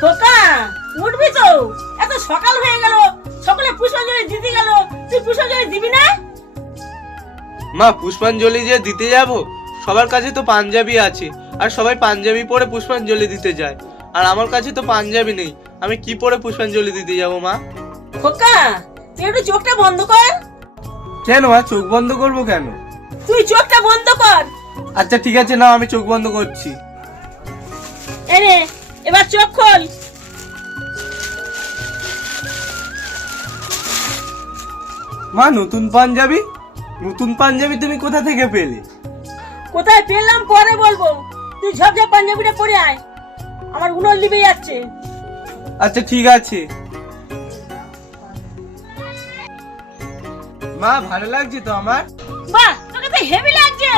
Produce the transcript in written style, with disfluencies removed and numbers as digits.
খোকা উঠবি তো? এত সকাল হয়ে গেল, সকালে পুষ্পাঞ্জলি দিতে গেল, তুই পুষ্পাঞ্জলি দিবি না? মা, পুষ্পাঞ্জলি যে দিতে যাব, সবার কাছে তো পাঞ্জাবি আছে, আর সবাই পাঞ্জাবি পরে পুষ্পাঞ্জলি দিতে যায়, আর আমার কাছে তো পাঞ্জাবি নেই। আমি কি পরে পুষ্পাঞ্জলি দিতে যাব মা? খোকা তুই একটু চোখটা বন্ধ কর। কেন মা, চোখ বন্ধ করবো কেন? তুই চোখটা বন্ধ কর। আচ্ছা ঠিক আছে, না আমি চোখ বন্ধ করছি। এনে এবার চোখ খোল। মা, নতুন পাঞ্জাবি? নতুন পাঞ্জাবি তুমি কোথা থেকে পেলে? কোথায় পেলাম পরে বলবো, তুই ঝপঝপ পাঞ্জাবিটা পরে আয়, আমার উনল লিবে যাচ্ছে। আচ্ছা ঠিক আছে। মা, ভালো লাগছে তো আমার? বাহ, তোকে তো হেভি লাগছে।